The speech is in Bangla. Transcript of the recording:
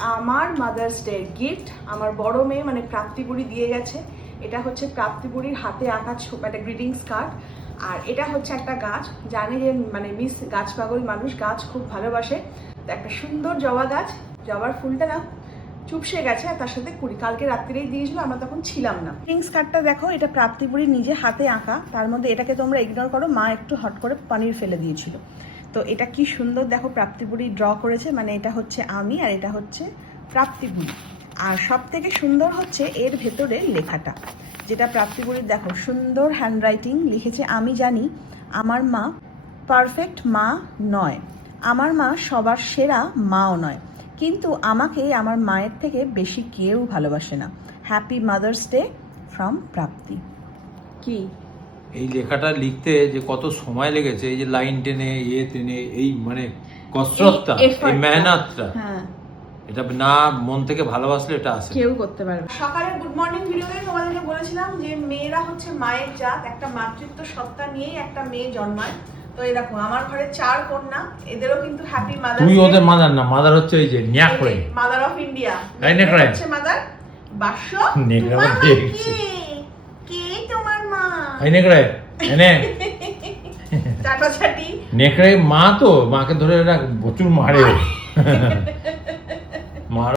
আমার মাদার্স ডে গিফট আমার বড় মেয়ে মানে প্রাপ্তিপুরি দিয়ে গেছে। এটা হচ্ছে প্রাপ্তিপুরির হাতে আঁকা একটা গ্রিটিংস কার্ড আর এটা হচ্ছে একটা গাছ। জানি যে মানে মিস গাছ পাগল মানুষ, গাছ খুব ভালোবাসে। তো একটা সুন্দর জবা গাছ, জবার ফুলটা না চুপসে গেছে, আর তার সাথে কুড়ি কালকে রাত্রিরেই দিয়েছিল, আমরা তখন ছিলাম না। গ্রিটিংস কার্ডটা দেখো, এটা প্রাপ্তিপুরি নিজে হাতে আঁকা। তার মধ্যে এটাকে তোমরা ইগনোর করো, মা একটু হট করে পানির ফেলে দিয়েছিল। তো এটা কি সুন্দর দেখো প্রাপ্তিপুরি ড্র করেছে মানে এটা হচ্ছে আমি আর এটা হচ্ছে প্রাপ্তিপুরি আর সব থেকে সুন্দর হচ্ছে এর ভেতরে লেখাটা, যেটা প্রাপ্তিপুরির দেখো, সুন্দর হ্যান্ডরাইটিং লিখেছে, আমি জানি আমার মা পারফেক্ট মা নয়, আমার মা সবার সেরা মাও নয়, কিন্তু আমাকে আমার মায়ের থেকে বেশি কেউ ভালোবাসে না। Happy mother's day from Prapti কি? এই লেখাটা লিখতে যে কত সময় লেগেছে এই যে লাইন টেনে ইয়ে টেনে এই মানে কসরতটা এই মেহনতটা হ্যাঁ। এটা না মন থেকে ভালোবাসলে এটা আসে কেউ করতে পারবে সকালে গুড মর্নিং ভিডিওতে তোমাদেরকে বলেছিলাম যে মেয়েরা হচ্ছে মায়ের জাত একটা মাতৃত্ব সত্তা নিয়েই একটা মেয়ে জন্মায়। তো এই দেখো আমার ঘরে চার কন্যা এদেরও কিন্তু হ্যাপি মাদার তুই ওদের মাদার না মাদার হচ্ছে এই যে ন্যাক করে মাদার অফ ইন্ডিয়া তাই না, হচ্ছে মাদার বাস্য নেকড়ে তোমার আবার মা দিয়ে কে? গেছে। কে তোমার মা নেকড়ায় নেকড়ে এনে চাটাচাটি নেকড়ে মা তো মাকে ধরে রাখ প্রচুর মারে মার